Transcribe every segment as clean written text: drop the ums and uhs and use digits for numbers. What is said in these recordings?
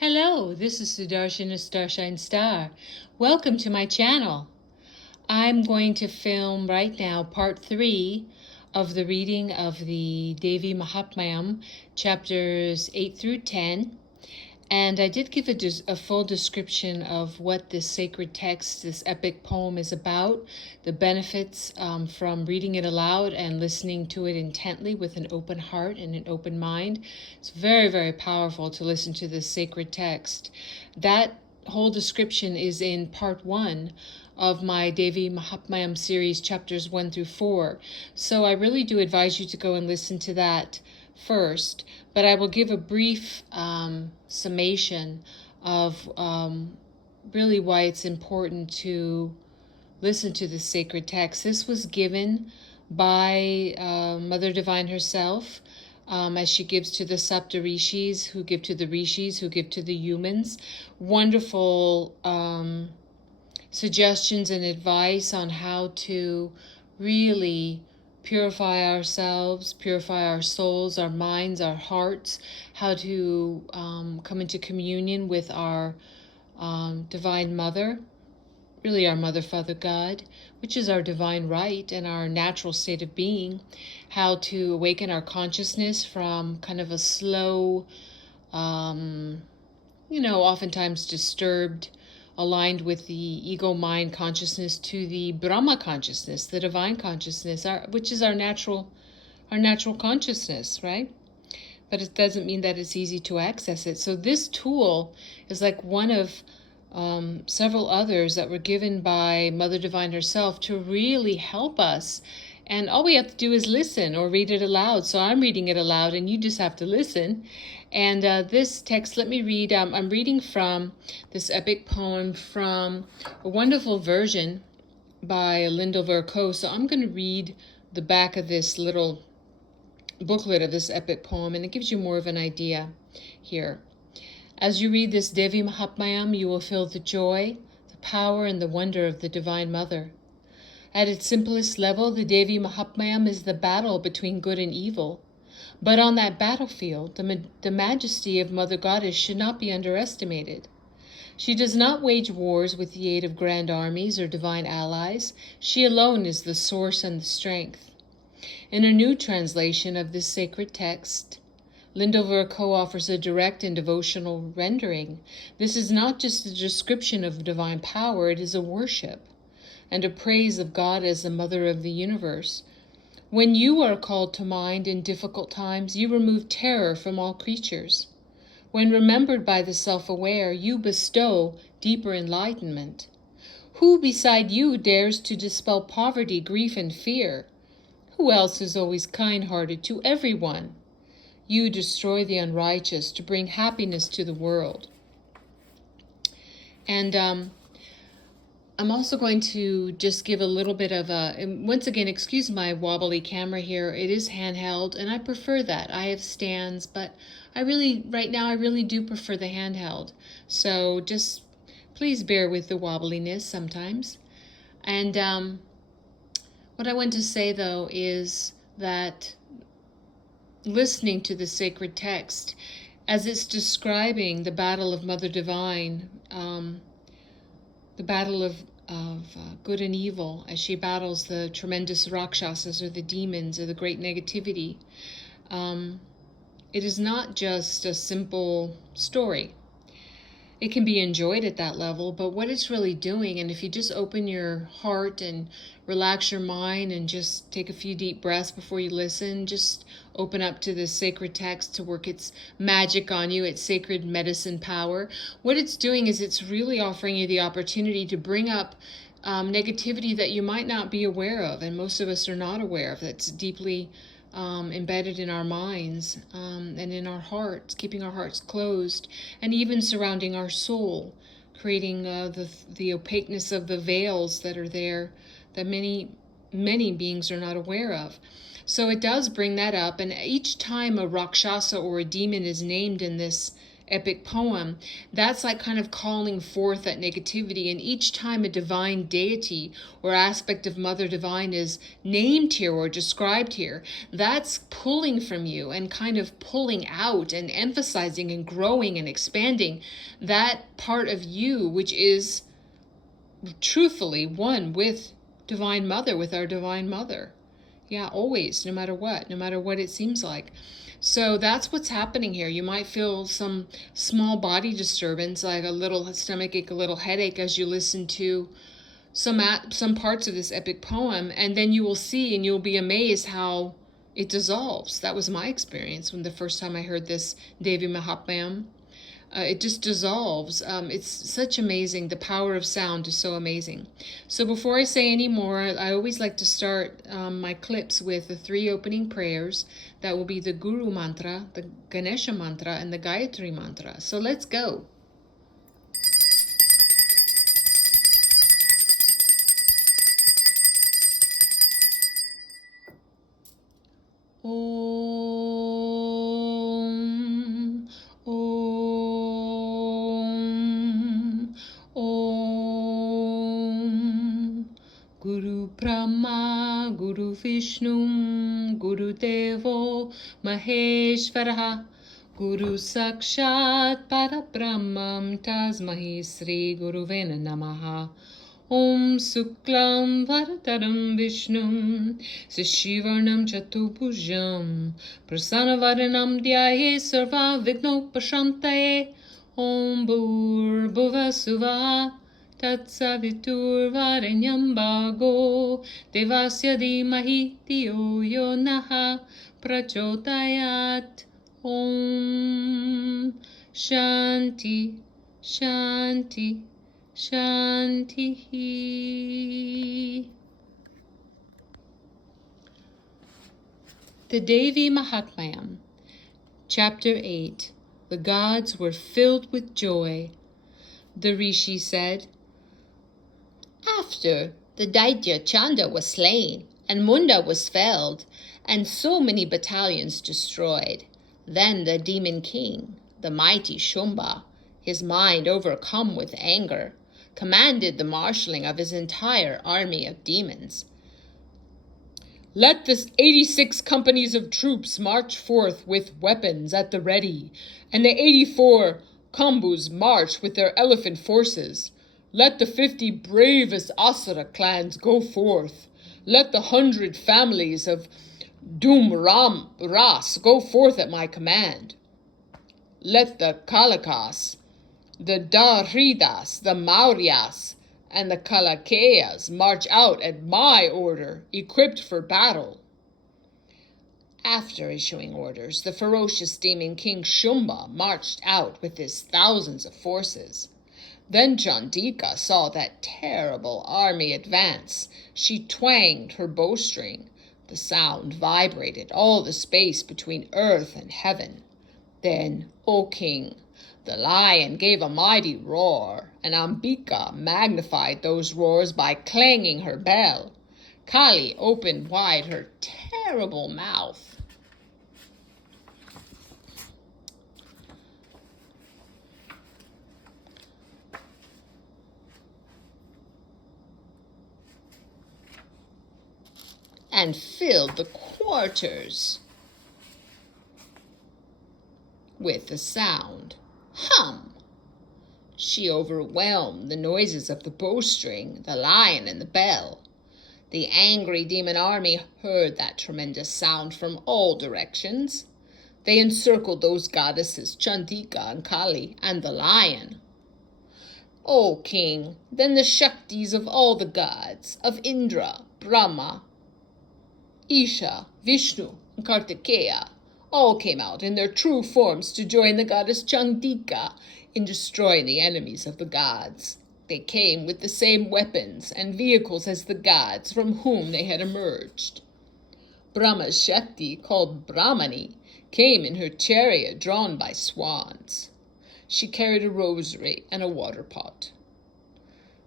Hello, this is Sudarshan Starshine Star. Welcome to my channel. I'm going to film right now part 3 of the reading of the Devi Mahatmyam, chapters 8 through 10. And I did give a full description of what this sacred text, this epic poem is about, the benefits from reading it aloud and listening to it intently with an open heart and an open mind. It's very, very powerful to listen to this sacred text. That whole description is in part 1 of my Devi Mahatmyam series, chapters 1 through 4. So I really do advise you to go and listen to that first, but I will give a brief summation of really why it's important to listen to the sacred text. This was given by Mother Divine herself, as she gives to the Saptarishis, who give to the Rishis, who give to the humans. Wonderful suggestions and advice on how to really purify ourselves, purify our souls, our minds, our hearts, how to come into communion with our Divine Mother, really our Mother, Father, God, which is our divine right and our natural state of being, how to awaken our consciousness from kind of a slow, oftentimes disturbed, aligned with the ego mind consciousness, to the Brahma consciousness, the divine consciousness, which is our natural consciousness, right? But it doesn't mean that it's easy to access it. So this tool is like one of several others that were given by Mother Divine herself to really help us. And all we have to do is listen or read it aloud. So I'm reading it aloud and you just have to listen. And this text, let me read. I'm reading from this epic poem from a wonderful version by Lyndall Vercoe. So I'm going to read the back of this little booklet of this epic poem, and it gives you more of an idea here. As you read this Devi Mahatmyam, you will feel the joy, the power, and the wonder of the Divine Mother. At its simplest level, the Devi Mahatmyam is the battle between good and evil. But on that battlefield, the majesty of Mother Goddess should not be underestimated. She does not wage wars with the aid of grand armies or divine allies. She alone is the source and the strength. In a new translation of this sacred text, Lyndall Vercoe offers a direct and devotional rendering. This is not just a description of divine power, it is a worship and a praise of God as the Mother of the universe. When you are called to mind in difficult times, you remove terror from all creatures. When remembered by the self-aware, you bestow deeper enlightenment. Who beside you dares to dispel poverty, grief, and fear? Who else is always kind-hearted to everyone? You destroy the unrighteous to bring happiness to the world. And I'm also going to just give a little bit of and once again, excuse my wobbly camera here. It is handheld, and I prefer that. I have stands, but right now, I really do prefer the handheld. So just please bear with the wobbliness sometimes. And what I want to say, though, is that listening to the sacred text, as it's describing the battle of Mother Divine, the battle of good and evil, as she battles the tremendous Rakshasas, or the demons, or the great negativity. It is not just a simple story. It can be enjoyed at that level, but what it's really doing, and if you just open your heart and relax your mind and just take a few deep breaths before you listen, just open up to this sacred text to work its magic on you, its sacred medicine power. What it's doing is it's really offering you the opportunity to bring up negativity that you might not be aware of, and most of us are not aware of, that's deeply embedded in our minds and in our hearts, keeping our hearts closed, and even surrounding our soul, creating the opaqueness of the veils that are there that many beings are not aware of. So it does bring that up, and each time a Rakshasa or a demon is named in this epic poem, that's like kind of calling forth that negativity. And each time a divine deity or aspect of Mother Divine is named here or described here, that's pulling from you and kind of pulling out and emphasizing and growing and expanding that part of you, which is truthfully one with Divine Mother, with our Divine Mother. Yeah, always, no matter what it seems like. So that's what's happening here. You might feel some small body disturbance, like a little stomach ache, a little headache as you listen to some parts of this epic poem, and then you will see and you'll be amazed how it dissolves. That was my experience when the first time I heard this Devi Mahatmyam. It just dissolves. It's such amazing. The power of sound is so amazing. So before I say any more, I always like to start my clips with the 3 opening prayers. That will be the Guru mantra, the Ganesha mantra, and the Gayatri mantra. So let's go. Om, Om, Om. Guru Brahma, Guru Vishnu, Guru Devo, Maheshvaraha, Guru Sakshat Parabrahmam, Tasmahi Sri Guruvena Namaha. Om Suklam Varataram Vishnum Sishivarnam Chatupujam Prasanavaranam Dhyaye Sarva Vignopashantaye. Om Bhur Bhuva Suva Tatsavitur Varenyam Bhago Devasya Dhimahi Dhiyo Yo Naha Prachodayat. Om Shanti Shanti Shanti. The Devi Mahatmyam, Chapter 8. The gods were filled with joy. The Rishi said, after the Daitya Chanda was slain, and Munda was felled, and so many battalions destroyed, then the demon king, the mighty Shumba, his mind overcome with anger, commanded the marshalling of his entire army of demons. Let the 86 companies of troops march forth with weapons at the ready, and the 84 Kambus march with their elephant forces. Let the 50 bravest Asura clans go forth. Let the 100 families of Dum Ram Ras go forth at my command. Let the Kalakas, the Daridas, the Mauryas, and the Kalakeyas march out at my order, equipped for battle. After issuing orders, the ferocious demon king Shumba marched out with his thousands of forces. Then Chandika saw that terrible army advance. She twanged her bowstring. The sound vibrated all the space between earth and heaven. Then, O king, the lion gave a mighty roar, and Ambika magnified those roars by clanging her bell. Kali opened wide her terrible mouth. And filled the quarters with the sound. Hum! She overwhelmed the noises of the bowstring, the lion, and the bell. The angry demon army heard that tremendous sound from all directions. They encircled those goddesses, Chandika and Kali, and the lion. O king, then the Shaktis of all the gods, of Indra, Brahma, Isha, Vishnu, and Kartikeya, all came out in their true forms to join the goddess Chandika in destroying the enemies of the gods. They came with the same weapons and vehicles as the gods from whom they had emerged. Brahma's Shakti, called Brahmani, came in her chariot drawn by swans. She carried a rosary and a water pot.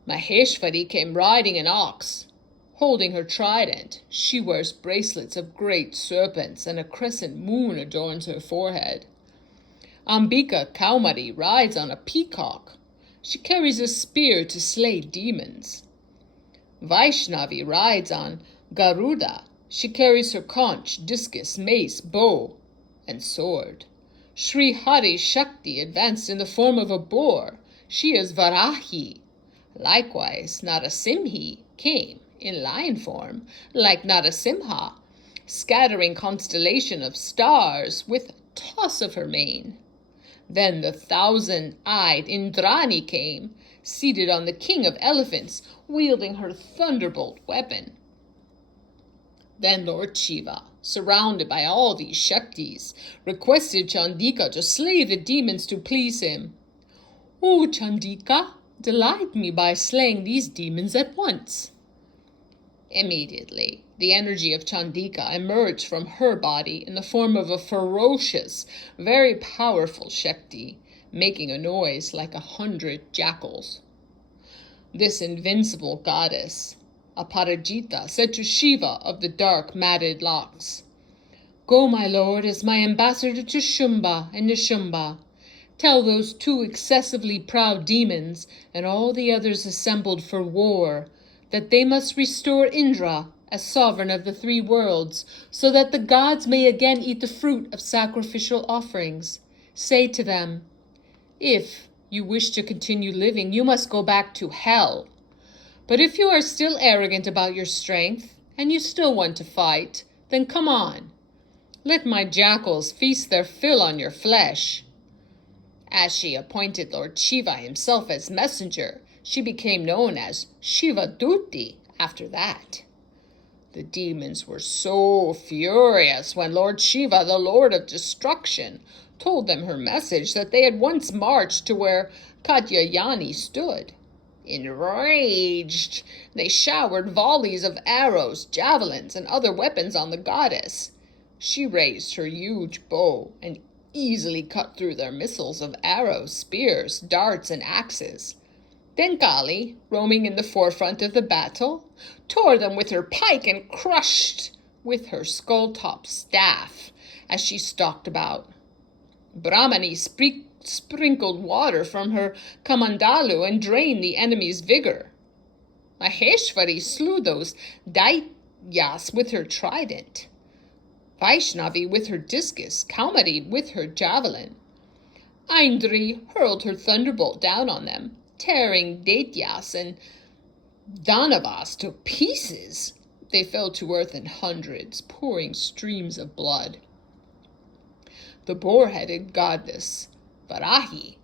Maheshwari came riding an ox. Holding her trident, she wears bracelets of great serpents, and a crescent moon adorns her forehead. Ambika Kaumari rides on a peacock. She carries a spear to slay demons. Vaishnavi rides on Garuda. She carries her conch, discus, mace, bow, and sword. Sri Hari Shakti advanced in the form of a boar. She is Varahi. Likewise, Narasimhi came in lion form, like Narasimha, scattering constellation of stars with a toss of her mane. Then the 1,000-eyed Indrani came, seated on the king of elephants, wielding her thunderbolt weapon. Then Lord Shiva, surrounded by all these Shaktis, requested Chandika to slay the demons to please him. "O Chandika, delight me by slaying these demons at once." Immediately, the energy of Chandika emerged from her body in the form of a ferocious, very powerful Shakti, making a noise like 100 jackals. This invincible goddess, Aparajita, said to Shiva of the dark matted locks, "Go, my lord, as my ambassador to Shumba and Nishumba. Tell those 2 excessively proud demons and all the others assembled for war that they must restore Indra as sovereign of the 3 worlds, so that the gods may again eat the fruit of sacrificial offerings. Say to them, if you wish to continue living, you must go back to hell. But if you are still arrogant about your strength, and you still want to fight, then come on. Let my jackals feast their fill on your flesh." As she appointed Lord Shiva himself as messenger, she became known as Shiva Duti after that. The demons were so furious when Lord Shiva, the Lord of Destruction, told them her message that they had once marched to where Katyayani stood. Enraged, they showered volleys of arrows, javelins, and other weapons on the goddess. She raised her huge bow and easily cut through their missiles of arrows, spears, darts, and axes. Then Kali, roaming in the forefront of the battle, tore them with her pike and crushed with her skull-top staff as she stalked about. Brahmani sprinkled water from her kamandalu and drained the enemy's vigor. Maheshwari slew those Daityas with her trident. Vaishnavi with her discus, Kaumari with her javelin. Aindri hurled her thunderbolt down on them, tearing Daityas and Danavas to pieces. They fell to earth in hundreds, pouring streams of blood. The boar-headed goddess, Varahi,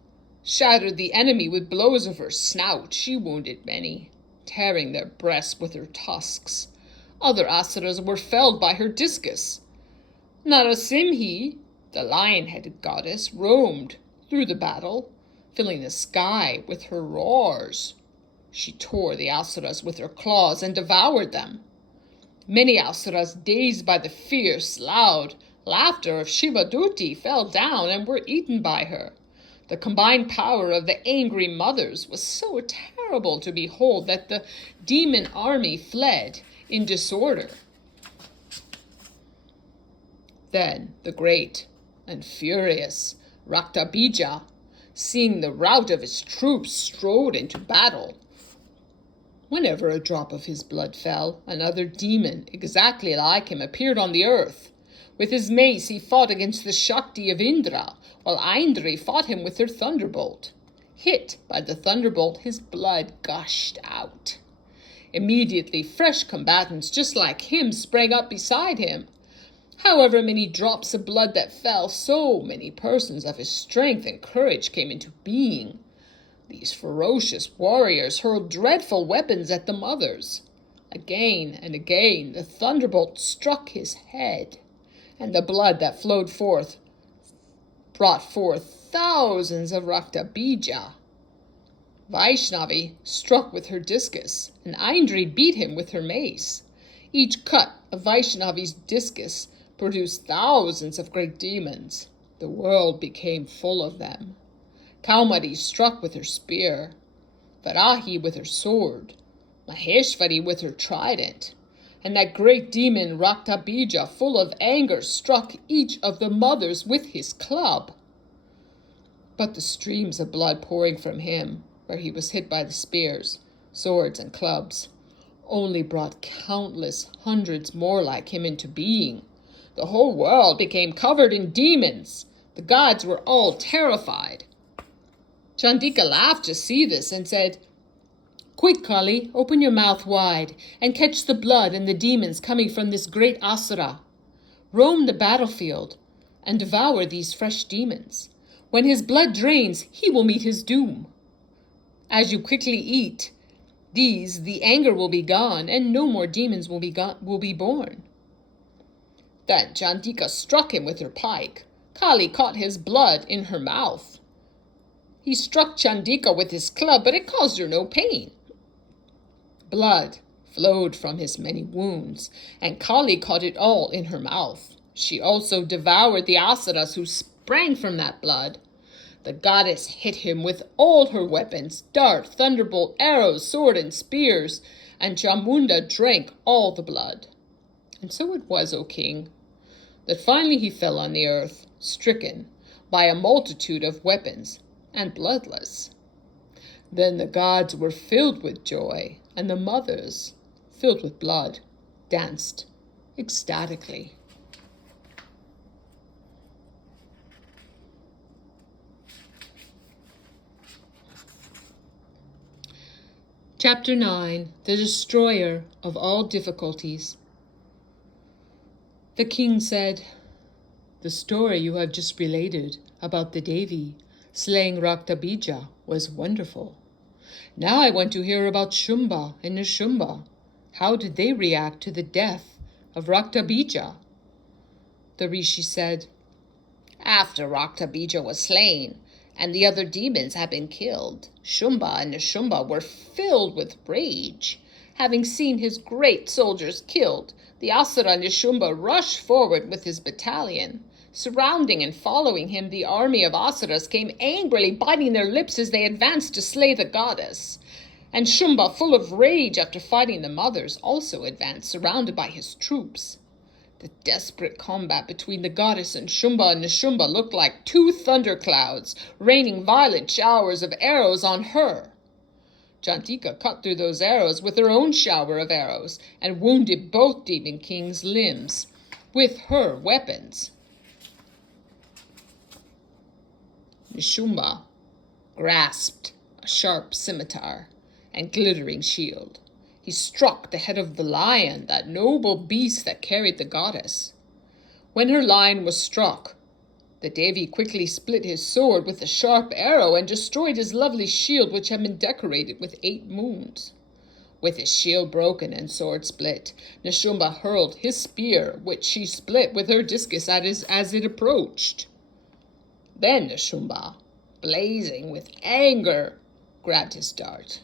shattered the enemy with blows of her snout. She wounded many, tearing their breasts with her tusks. Other asuras were felled by her discus. Narasimhi, the lion-headed goddess, roamed through the battle, filling the sky with her roars. She tore the asuras with her claws and devoured them. Many asuras, dazed by the fierce, loud laughter of Shivaduti, fell down and were eaten by her. The combined power of the angry mothers was so terrible to behold that the demon army fled in disorder. Then the great and furious Raktabija, seeing the rout of his troops, strode into battle. Whenever a drop of his blood fell, another demon exactly like him appeared on the earth. With his mace he fought against the Shakti of Indra, while Aindri fought him with her thunderbolt. Hit by the thunderbolt, his blood gushed out. Immediately fresh combatants just like him sprang up beside him. However many drops of blood that fell, so many persons of his strength and courage came into being. These ferocious warriors hurled dreadful weapons at the mothers. Again and again the thunderbolt struck his head, and the blood that flowed forth brought forth thousands of Raktabija. Vaishnavi struck with her discus, and Aindri beat him with her mace. Each cut of Vaishnavi's discus produced thousands of great demons. The world became full of them. Kaumari struck with her spear, Varahi with her sword, Maheshwari with her trident, and that great demon Raktabija, full of anger, struck each of the mothers with his club. But the streams of blood pouring from him, where he was hit by the spears, swords, and clubs, only brought countless hundreds more like him into being. The whole world became covered in demons. The gods were all terrified. Chandika laughed to see this and said, "Quick, Kali, open your mouth wide and catch the blood and the demons coming from this great asura. Roam the battlefield and devour these fresh demons. When his blood drains, he will meet his doom. As you quickly eat these, the anger will be gone, and no more demons will be born." Then Chandika struck him with her pike. Kali caught his blood in her mouth. He struck Chandika with his club, but it caused her no pain. Blood flowed from his many wounds, and Kali caught it all in her mouth. She also devoured the asuras who sprang from that blood. The goddess hit him with all her weapons, dart, thunderbolt, arrows, sword, and spears, and Chamunda drank all the blood. And so it was, O king, that finally he fell on the earth, stricken by a multitude of weapons and bloodless. Then the gods were filled with joy, and the mothers, filled with blood, danced ecstatically. Chapter 9, The Destroyer of All Difficulties. The king said, "The story you have just related about the Devi slaying Raktabija was wonderful. Now I want to hear about Shumba and Nishumba. How did they react to the death of Raktabija?" The rishi said, "After Raktabija was slain, and the other demons had been killed, Shumba and Nishumba were filled with rage. Having seen his great soldiers killed, the Asura Nishumba rushed forward with his battalion. Surrounding and following him, the army of Asuras came angrily biting their lips as they advanced to slay the goddess. And Shumba, full of rage after fighting the mothers, also advanced, surrounded by his troops. The desperate combat between the goddess and Shumba and Nishumba looked like two thunderclouds, raining violent showers of arrows on her. Chandika cut through those arrows with her own shower of arrows and wounded both demon kings' limbs with her weapons. Nishumba grasped a sharp scimitar and glittering shield. He struck the head of the lion, that noble beast that carried the goddess. When her lion was struck, the Devi quickly split his sword with a sharp arrow and destroyed his lovely shield, which had been decorated with 8 moons. With his shield broken and sword split, Nishumba hurled his spear, which she split with her discus as it approached. Then Nishumba, blazing with anger, grabbed his dart.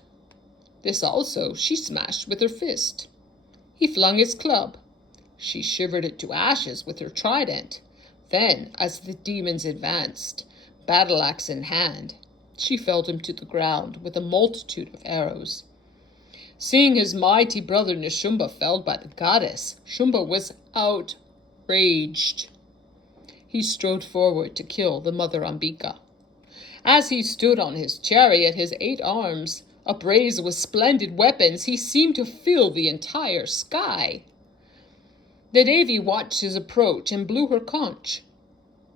This also she smashed with her fist. He flung his club. She shivered it to ashes with her trident. Then, as the demons advanced, battle-axe in hand, she felled him to the ground with a multitude of arrows. Seeing his mighty brother Nishumba felled by the goddess, Shumba was outraged. He strode forward to kill the mother Ambika. As he stood on his chariot, his 8 arms upraised with splendid weapons, he seemed to fill the entire sky. The Devi watched his approach and blew her conch.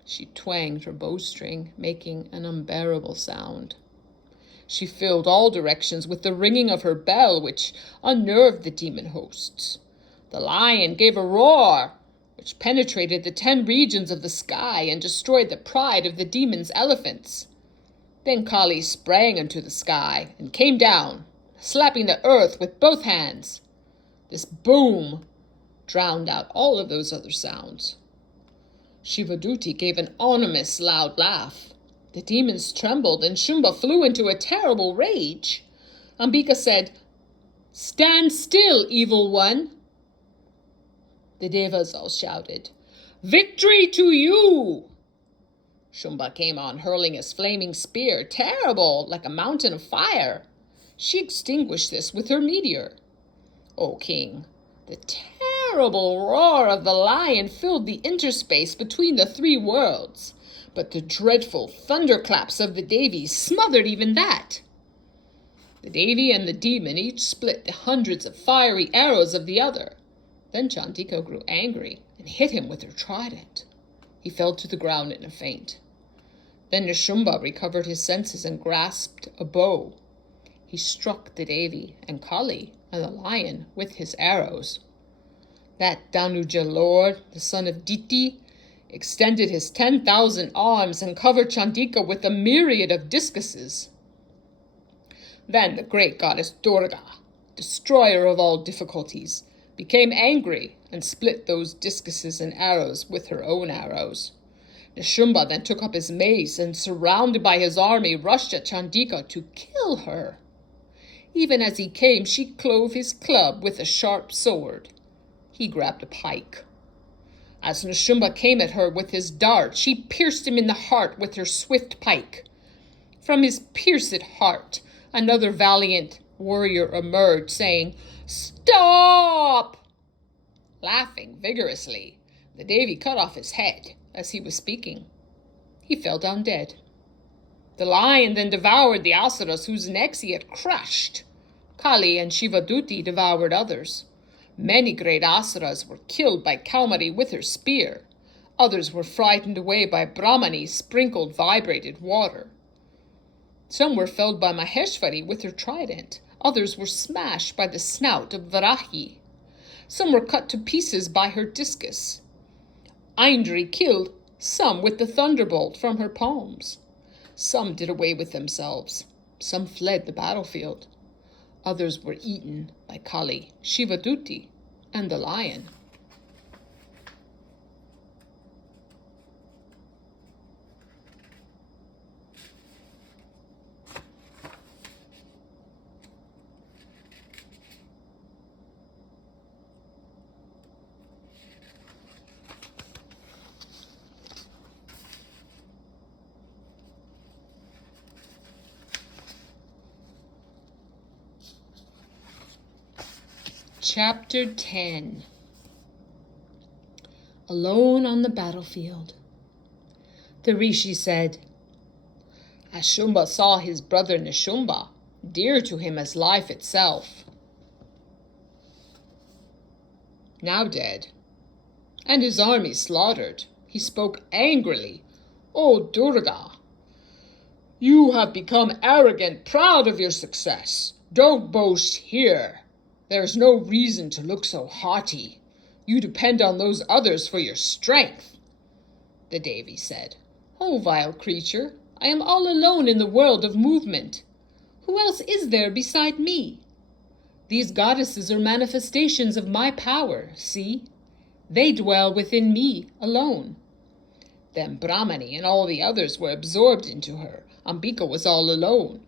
She twanged her bowstring, making an unbearable sound. She filled all directions with the ringing of her bell, which unnerved the demon hosts. The lion gave a roar, which penetrated the 10 regions of the sky and destroyed the pride of the demon's elephants. Then Kali sprang into the sky and came down, slapping the earth with both hands. This boom drowned out all of those other sounds. Shivaduti gave an ominous loud laugh. The demons trembled and Shumba flew into a terrible rage. Ambika said, "Stand still, evil one." The devas all shouted, "Victory to you!" Shumba came on, hurling his flaming spear, terrible, like a mountain of fire. She extinguished this with her meteor. O king, the terrible roar of the lion filled the interspace between the 3 worlds. but the dreadful thunderclaps of the Devi smothered even that. The Devi and the demon each split the hundreds of fiery arrows of the other. Then Chandika grew angry and hit him with her trident. He fell to the ground in a faint. Then Nishumba recovered his senses and grasped a bow. He struck the Devi and Kali and the lion with his arrows. That Danuja lord, the son of Diti, extended his 10,000 arms and covered Chandika with a myriad of discuses. Then the great goddess Durga, destroyer of all difficulties, became angry and split those discuses and arrows with her own arrows. Nishumba then took up his mace and, surrounded by his army, rushed at Chandika to kill her. Even as he came, she clove his club with a sharp sword. He grabbed a pike. As Nishumba came at her with his dart, she pierced him in the heart with her swift pike. From his pierced heart, another valiant warrior emerged, saying, "Stop!" Laughing vigorously, the Devi cut off his head as he was speaking. He fell down dead. The lion then devoured the asuras whose necks he had crushed. Kali and Shivaduti devoured others. Many great asuras were killed by Kaumari with her spear. Others were frightened away by Brahmani's sprinkled vibrated water. Some were felled by Maheshwari with her trident. Others were smashed by the snout of Varahi. Some were cut to pieces by her discus. Aindri killed some with the thunderbolt from her palms. Some did away with themselves. Some fled the battlefield. Others were eaten by Kali, Shivaduti, and the lion. Chapter 10. Alone on the battlefield. The Rishi said, as Shumba saw his brother Nishumba, dear to him as life itself, now dead, and his army slaughtered, he spoke angrily, "O Durga, you have become arrogant, proud of your success. Don't boast here. There is no reason to look so haughty. You depend on those others for your strength." The Devi said, "O vile creature, I am all alone in the world of movement. Who else is there beside me? These goddesses are manifestations of my power, see? They dwell within me alone." Then Brahmani and all the others were absorbed into her. Ambika was all alone.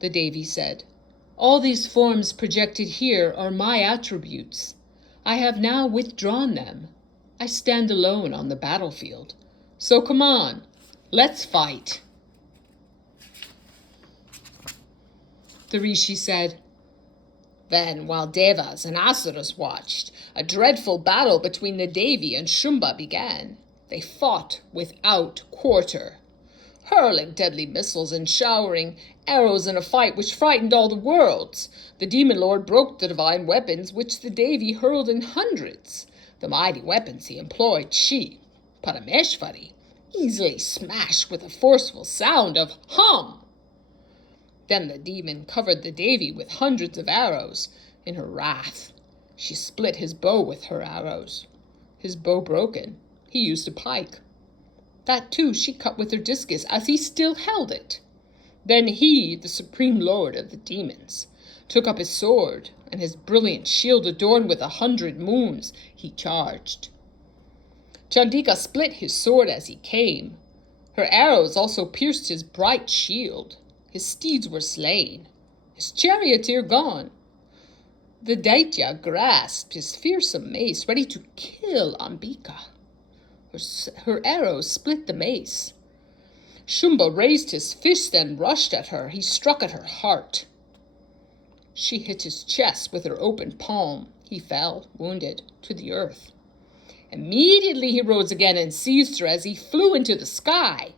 The Devi said, "All these forms projected here are my attributes. I have now withdrawn them. I stand alone on the battlefield. So come on, let's fight." The Rishi said, Then, while Devas and Asuras watched, a dreadful battle between the Devi and Shumba began. They fought without quarter, hurling deadly missiles and showering arrows in a fight which frightened all the worlds. The demon lord broke the divine weapons which the Devi hurled in hundreds. The mighty weapons he employed, she, Parameshwari, easily smashed with a forceful sound of hum. Then the demon covered the Devi with hundreds of arrows. In her wrath, she split his bow with her arrows. His bow broken, he used a pike. That too she cut with her discus as he still held it. Then he, the supreme lord of the demons, took up his sword, and his brilliant shield adorned with 100 moons, he charged. Chandika split his sword as he came. Her arrows also pierced his bright shield. His steeds were slain, his charioteer gone. The Daitya grasped his fearsome mace, ready to kill Ambika. Her arrows split the mace. Shumba raised his fist and rushed at her. He struck at her heart. She hit his chest with her open palm. He fell, wounded, to the earth. Immediately he rose again and seized her as he flew into the sky.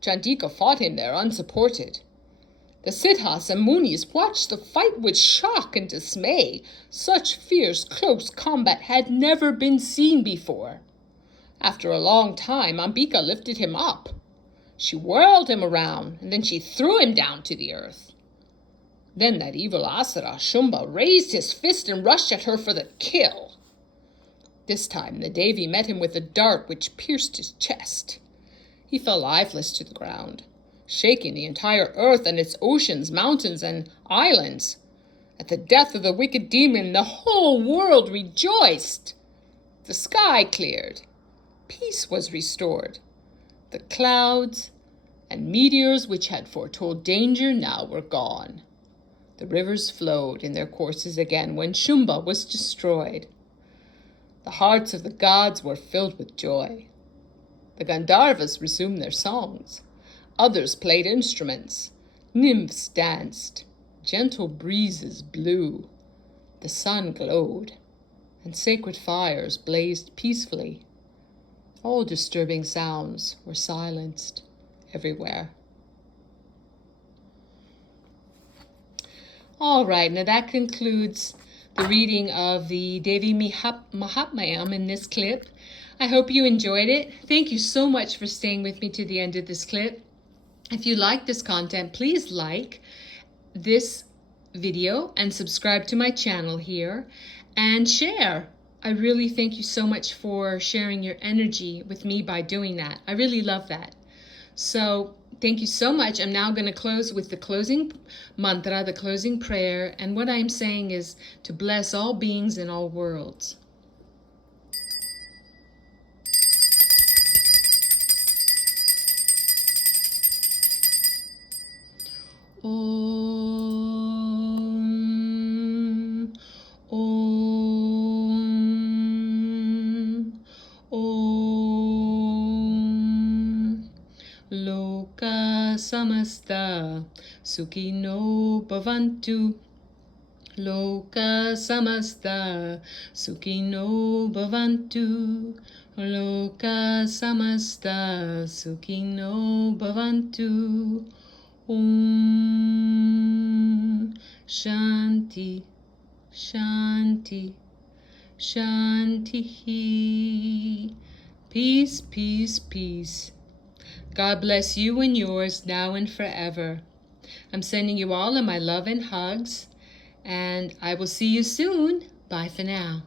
Chandika fought him there unsupported. The Siddhas and Munis watched the fight with shock and dismay. Such fierce, close combat had never been seen before. After a long time, Ambika lifted him up. She whirled him around, and then she threw him down to the earth. Then that evil Asura, Shumba, raised his fist and rushed at her for the kill. This time the Devi met him with a dart which pierced his chest. He fell lifeless to the ground, shaking the entire earth and its oceans, mountains, and islands. At the death of the wicked demon, the whole world rejoiced. The sky cleared. Peace was restored. The clouds and meteors which had foretold danger now were gone. The rivers flowed in their courses again when Shumba was destroyed. The hearts of the gods were filled with joy. The Gandharvas resumed their songs. Others played instruments. Nymphs danced. Gentle breezes blew. The sun glowed, and sacred fires blazed peacefully. All disturbing sounds were silenced everywhere. All right, now that concludes the reading of the Devi Mahatmyam in this clip. I hope you enjoyed it. Thank you so much for staying with me to the end of this clip. If you like this content, please like this video and subscribe to my channel here and share. I really thank you so much for sharing your energy with me by doing that. I really love that. So thank you so much. I'm now going to close with the closing mantra, the closing prayer. And what I'm saying is to bless all beings in all worlds. Om, Om, Om. Loka samasta sukhino bhavantu. Loka samasta sukhino bhavantu. Loka samasta sukhino bhavantu. Om Shanti, Shanti, Shanti. Peace, peace, peace. God bless you and yours now and forever. I'm sending you all of my love and hugs, and I will see you soon. Bye for now.